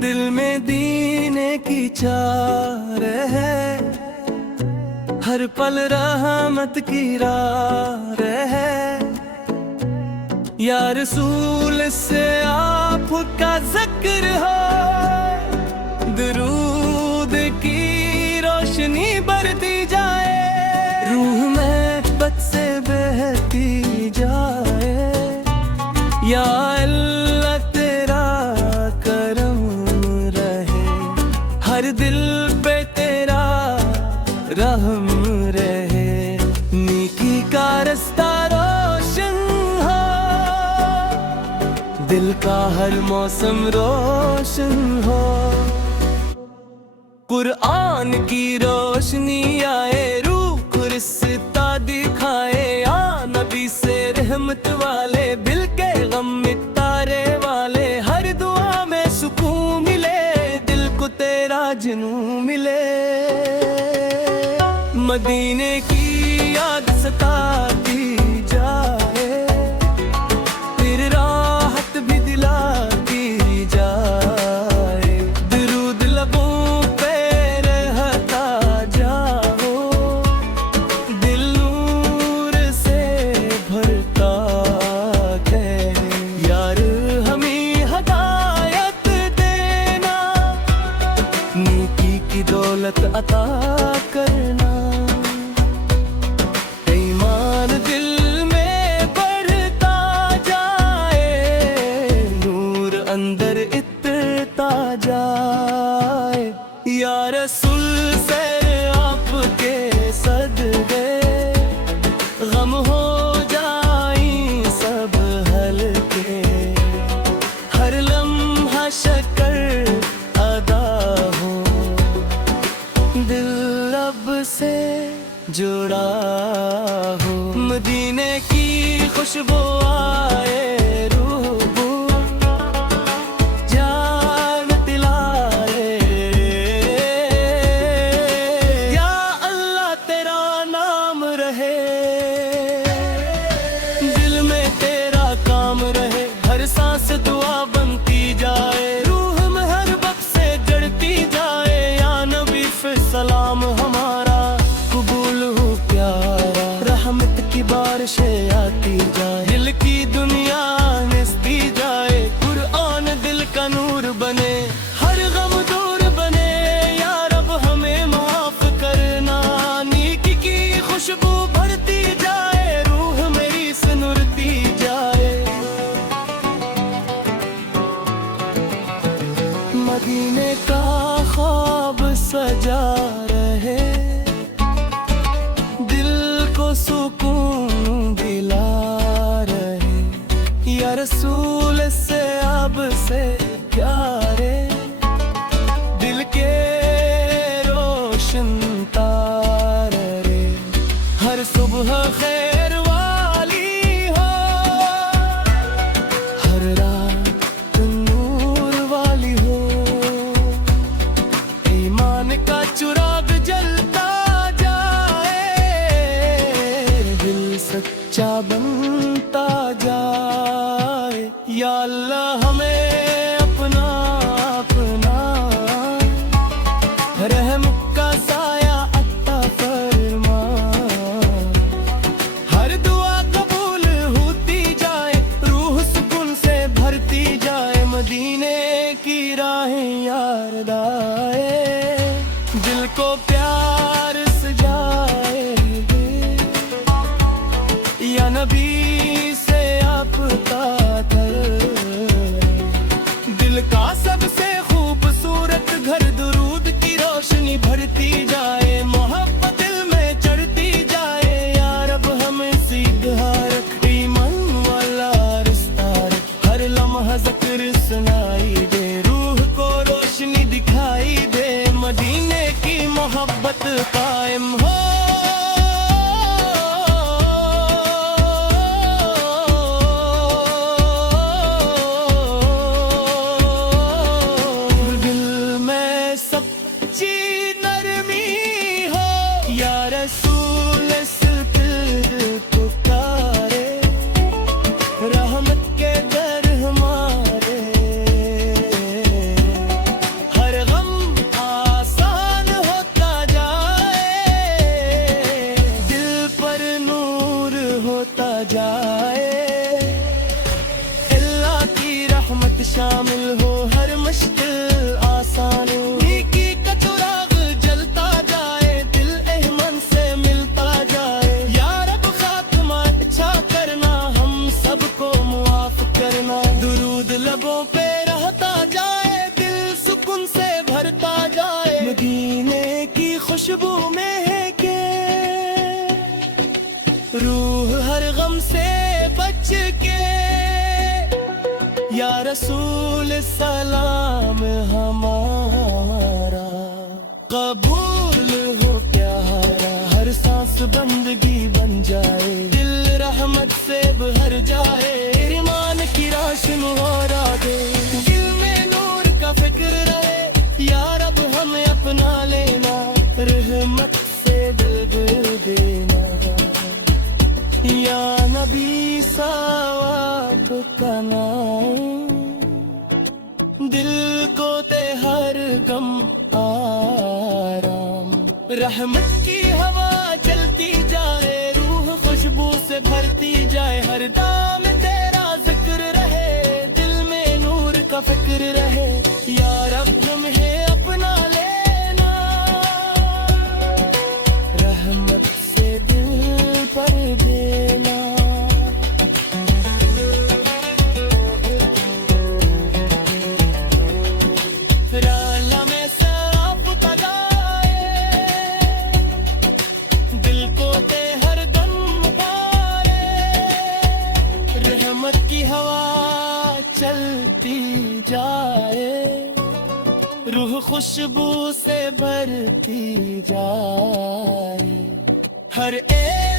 दिल में दीने की चाह है, हर पल रहमत की राह है। या रसूल से आपका जिक्र हो, दुरूद की रोशनी बढ़ती जाए, रूह में बद से बहती जाए। या अल्लाह तेरा करम रहे, हर दिल पे तेरा रहम रहे। नेकी का रास्ता रोशन हो, दिल का हर मौसम रोशन हो। कुरान की रोशनी आए, रूह को रिश्ता दिखाए। या नबी से रहमत वाले, दिल के गम मिटाने वाले। हर दुआ में सुकून मिले, दिल को तेरा जुनून मिले। मदीने की याद सताती जाए, फिर राहत भी दिलाती जाए। दुरूद लबों पे रहता जाओ, दिल नूर से भरता है। यार हमें हदायत देना, नेकी की दौलत अता करना। ईमान दिल में बढ़ता जाए, नूर अंदर इतरता जाए। या रसूल से आपके सदके, गम हो जाई सब हल्के। हर लम्हा शक्र अदा हो, दिल रब से जुड़ा हो। मदीने की खुशबू आए, रूह जान दिलाए। या अल्लाह तेरा नाम रहे, दिल में तेरा काम रहे। हर सांस दुआ बनती जाए, रूह में हर वक्त से जड़ती जाए। या नबी फिर सलाम हमारा कबूल हो प्यारा, रहमत की बारिशें आती जाए। दिल की दुनिया निस्ती जाए, कुरान दिल का नूर बने। हर गम दूर बने, या रब हमें माफ करना। नेकी की खुशबू भरती जाए, रूह मेरी सुनुरती जाए। मदीने का ख्वाब सजा रहे, दिल को सुकून दिला रहे। या रसूल से अब से प्यारे, दिल के रोशन तारे। हर सुबह खैर वाली हो, हर रात नूर वाली हो। ईमान का चिराग जलता सच्चा बनता जाए। या अल्लाह हमें अपना अपना रहम का साया अता फरमा। हर दुआ कबूल होती जाए, रूह सुकून से भरती जाए। मदीने की राहें यार दाए, दिल को प्यार सजाए। या नबी से आपका थर, दिल का सबसे खूबसूरत घर। दुरूद की रोशनी भरती जाए, मोहब्बत दिल में चढ़ती जाए। या रब हमें सीधा रख, ईमान वाला रिश्ता रख। हर लम्हा ज़िक्र सुनाई दे, रूह को रोशनी दिखाई दे। मदीने की मोहब्बत कायम हो, रसूल से दिल पुकारे, रहमत के दर हमारे। रूह हर गम से बच के या रसूल सलाम हमारा। कबूल हो प्यारा, हर सांस बंदगी बन जाए, दिल रहमत से भर जाए, ईमान की रोशन हो दे, दिल में नूर का फिक्र रहे, या रब हमें अपना लेना, रहमत से दिल देना, या नबी सवाब का नाम, दिल को ते हर गम आराम। रहमत की हवा चलती जाए, रूह खुशबू से भरती जाए, हर दाम तेरा जिक्र रहे, दिल में नूर का फिक्र रहे, या रब हमें अपना लेना, रहमत से दिल पर देना। फिर अल्लाह में सराफ तगाए, दिल को ते हर दम पुकारे, रहमत की हवा चलती जाए, रूह खुशबू से भरती जाए, हर एक